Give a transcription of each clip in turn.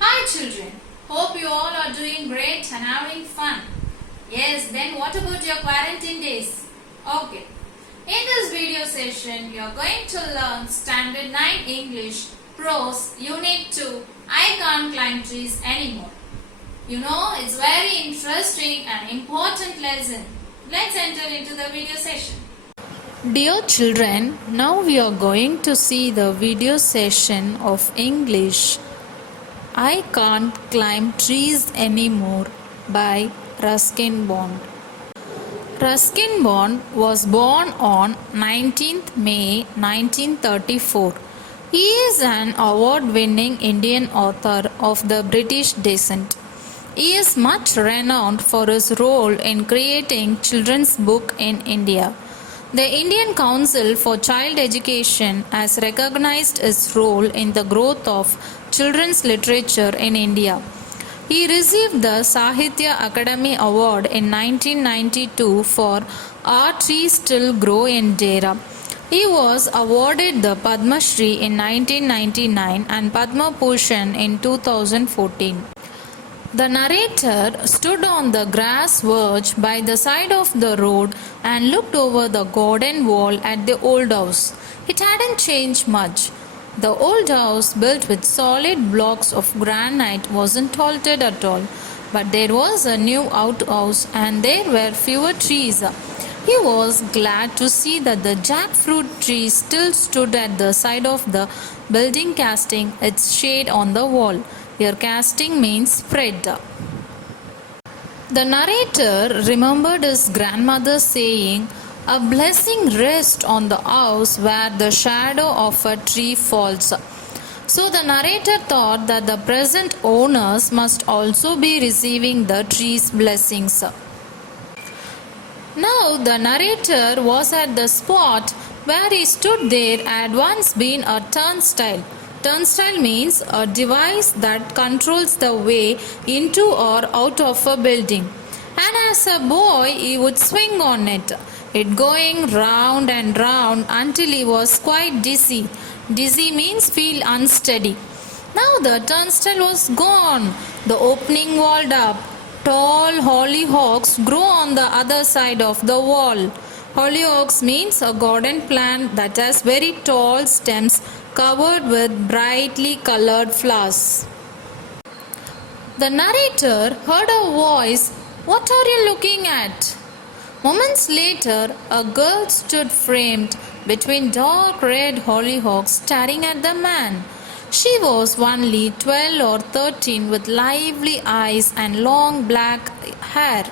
Hi children, hope you all are doing great and having fun. Yes, then what about your quarantine days? Okay, in this video session you are going to learn Standard 9 English Prose Unit 2 I Can't Climb Trees Anymore. You know, it's very interesting and important lesson. Let's enter into the video session. Dear children, now we are going to see the video session of English I Can't Climb Trees Anymore by Ruskin Bond. Ruskin Bond was born on 19th May 1934. He is an award-winning Indian author of the British descent. He is much renowned for his role in creating children's book in India. The Indian Council for Child Education has recognized his role in the growth of children's literature in India. He received the Sahitya Akademi Award in 1992 for Our Trees Still Grow in Dera. He was awarded the Padma Shri in 1999 and Padma Bhushan in 2014. The narrator stood on the grass verge by the side of the road and looked over the garden wall at the old house. It hadn't changed much. The old house, built with solid blocks of granite, wasn't altered at all, but there was a new outhouse and there were fewer trees. He was glad to see that the jackfruit tree still stood at the side of the building, casting its shade on the wall. Here, casting means spread. The narrator remembered his grandmother saying, "A blessing rests on the house where the shadow of a tree falls." So the narrator thought that the present owners must also be receiving the tree's blessings. Now the narrator was at the spot where he stood. There had once been a turnstile. Turnstile means a device that controls the way into or out of a building. And as a boy, he would swing on it going round and round until he was quite dizzy. Dizzy means feel unsteady. Now the turnstile was gone. The opening walled up. Tall hollyhocks grow on the other side of the wall. Hollyhocks means a garden plant that has very tall stems covered with brightly colored flowers. The narrator heard a voice, "What are you looking at?" Moments later, a girl stood framed between dark red hollyhocks staring at the man. She was only 12 or 13 with lively eyes and long black hair.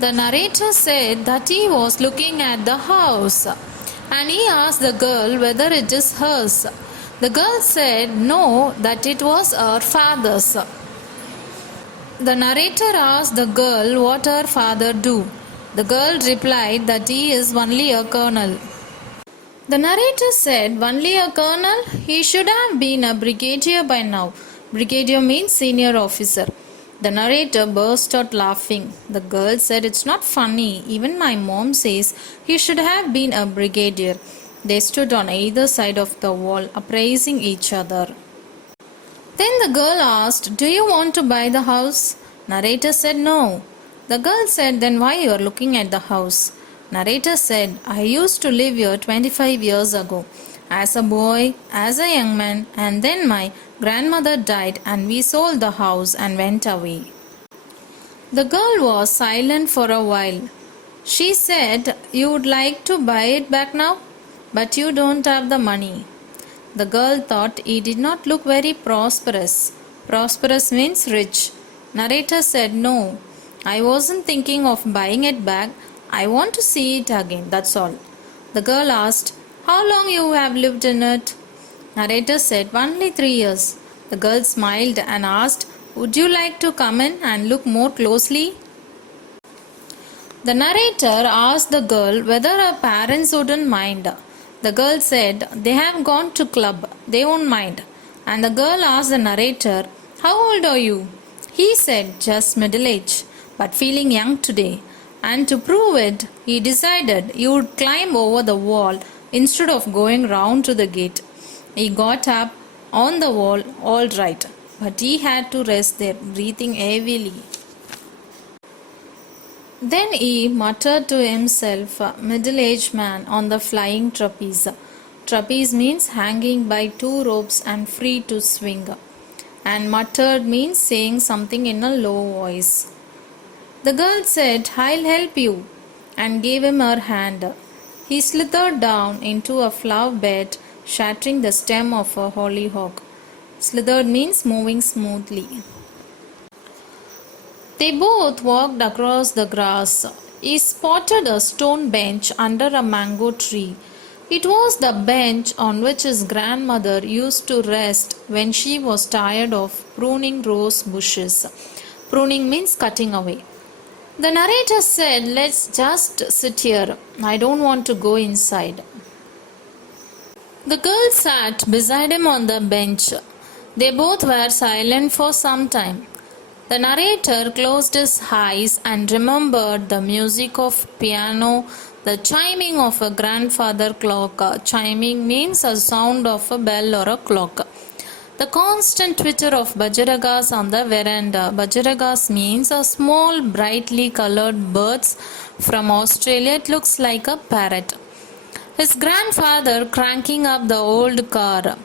The narrator said that he was looking at the house and he asked the girl whether it is hers. The girl said no, that it was her father's. The narrator asked the girl what her father do. The girl replied that he is only a colonel. The narrator said, "Only a colonel? He should have been a brigadier by now." Brigadier means senior officer. The narrator burst out laughing. The girl said, "It's not funny. Even my mom says he should have been a brigadier." They stood on either side of the wall, appraising each other. Then the girl asked, "Do you want to buy the house?" Narrator said, "No." The girl said, "Then why you are looking at the house?" Narrator said, "I used to live here 25 years ago. As a boy, as a young man, and then my grandmother died and we sold the house and went away." The girl was silent for a while. She said, "You would like to buy it back now, but you don't have the money." The girl thought he did not look very prosperous. Prosperous means rich. Narrator said, "No, I wasn't thinking of buying it back. I want to see it again, that's all." The girl asked, "How long you have lived in it?" Narrator said, "Only 3 years." The girl smiled and asked, "Would you like to come in and look more closely?" The narrator asked the girl whether her parents wouldn't mind. The girl said, "They have gone to club, they won't mind." And the girl asked the narrator, "How old are you?" He said, "Just middle age, but feeling young today." And to prove it, he decided he would climb over the wall instead of going round to the gate. He got up on the wall, all right, but he had to rest there, breathing heavily. Then he muttered to himself, a middle-aged man on the flying trapeze. Trapeze means hanging by two ropes and free to swing. And muttered means saying something in a low voice. The girl said, I'll help you, and gave him her hand. He slithered down into a flower bed, shattering the stem of a hollyhock. Slithered means moving smoothly. They both walked across the grass. He spotted a stone bench under a mango tree. It was the bench on which his grandmother used to rest when she was tired of pruning rose bushes. Pruning means cutting away. The narrator said, Let's just sit here. I don't want to go inside. The girl sat beside him on the bench. They both were silent for some time. The narrator closed his eyes and remembered the music of piano, the chiming of a grandfather clock. Chiming means a sound of a bell or a clock. The constant twitter of bajaragas on the veranda. Bajaragas means a small, brightly colored birds from Australia. It looks like a parrot. His grandfather cranking up the old car.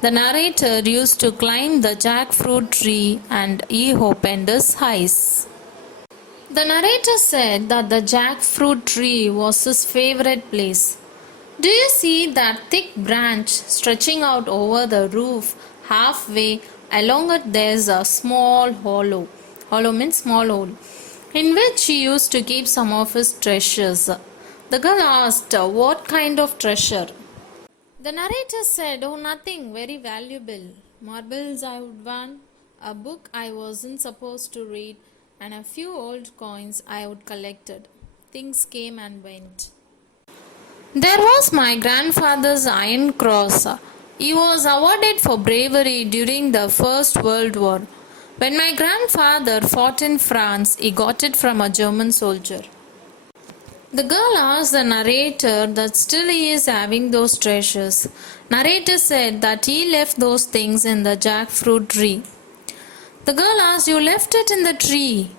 The narrator used to climb the jackfruit tree and he opened his eyes. The narrator said that the jackfruit tree was his favorite place. Do you see that thick branch stretching out over the roof? Halfway along it there's a small hollow. Hollow means small hole, in which he used to keep some of his treasures. The girl asked, What kind of treasure? The narrator said, Oh, nothing very valuable. Marbles I would want, a book I wasn't supposed to read, and a few old coins I would collected. Things came and went. There was my grandfather's Iron Cross. He was awarded for bravery during the First World War. When my grandfather fought in France, he got it from a German soldier. The girl asked the narrator that still he is having those treasures. Narrator said that he left those things in the jackfruit tree. The girl asked, You left it in the tree?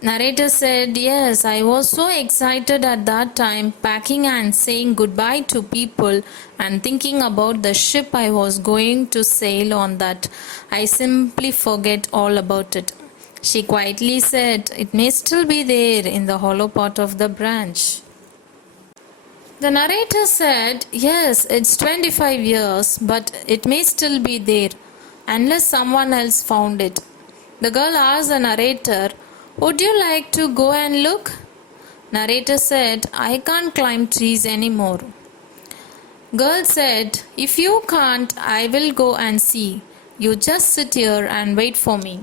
Narrator said, Yes, I was so excited at that time, packing and saying goodbye to people and thinking about the ship I was going to sail on that I simply forget all about it. She quietly said, It may still be there in the hollow part of the branch. The narrator said, Yes, it's 25 years, but it may still be there, unless someone else found it. The girl asked the narrator, Would you like to go and look? Narrator said, I can't climb trees anymore. Girl said, If you can't, I will go and see. You just sit here and wait for me.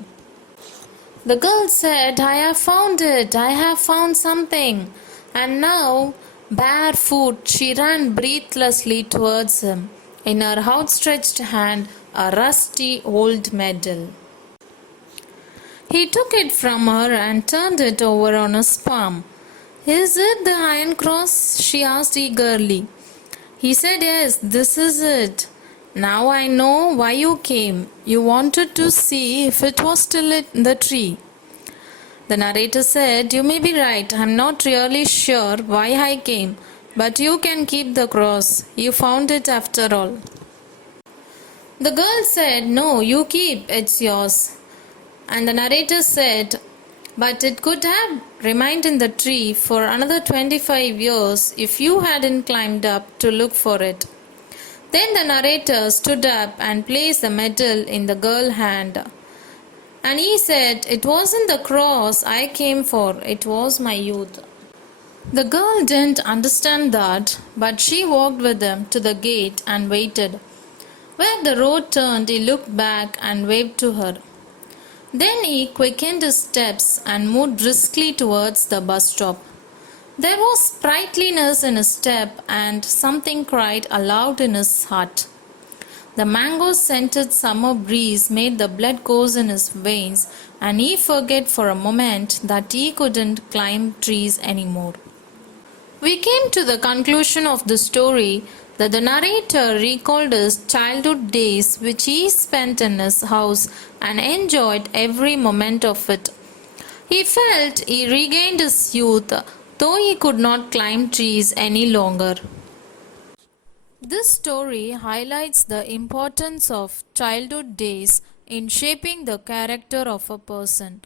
The girl said, I have found it. I have found something. And now, barefoot, she ran breathlessly towards him. In her outstretched hand, a rusty old medal. He took it from her and turned it over on his palm. Is it the Iron Cross? She asked eagerly. He said, Yes, this is it. Now I know why you came. You wanted to see if it was still in the tree. The narrator said, You may be right. I'm not really sure why I came, but you can keep the cross. You found it after all. The girl said, No, you keep. It's yours. And the narrator said, But it could have remained in the tree for another 25 years if you hadn't climbed up to look for it. Then the narrator stood up and placed the medal in the girl's hand. And he said, It wasn't the cross I came for, it was my youth. The girl didn't understand that, but she walked with him to the gate and waited. Where the road turned, he looked back and waved to her. Then he quickened his steps and moved briskly towards the bus stop. There was sprightliness in his step and something cried aloud in his heart. The mango-scented summer breeze made the blood course in his veins and he forgot for a moment that he couldn't climb trees anymore. We came to the conclusion of the story The narrator recalled his childhood days, which he spent in his house, and enjoyed every moment of it. He felt he regained his youth, though he could not climb trees any longer. This story highlights the importance of childhood days in shaping the character of a person.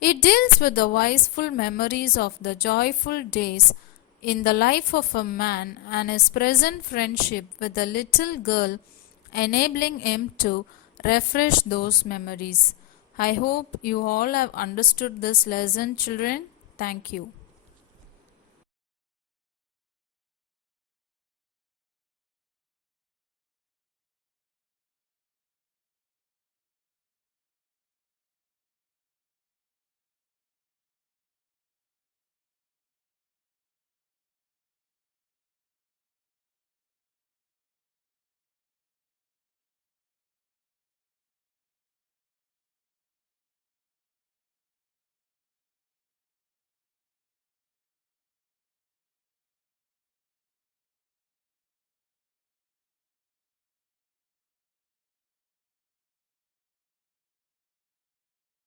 It deals with the wiseful memories of the joyful days in the life of a man and his present friendship with a little girl, enabling him to refresh those memories. I hope you all have understood this lesson, children. Thank you.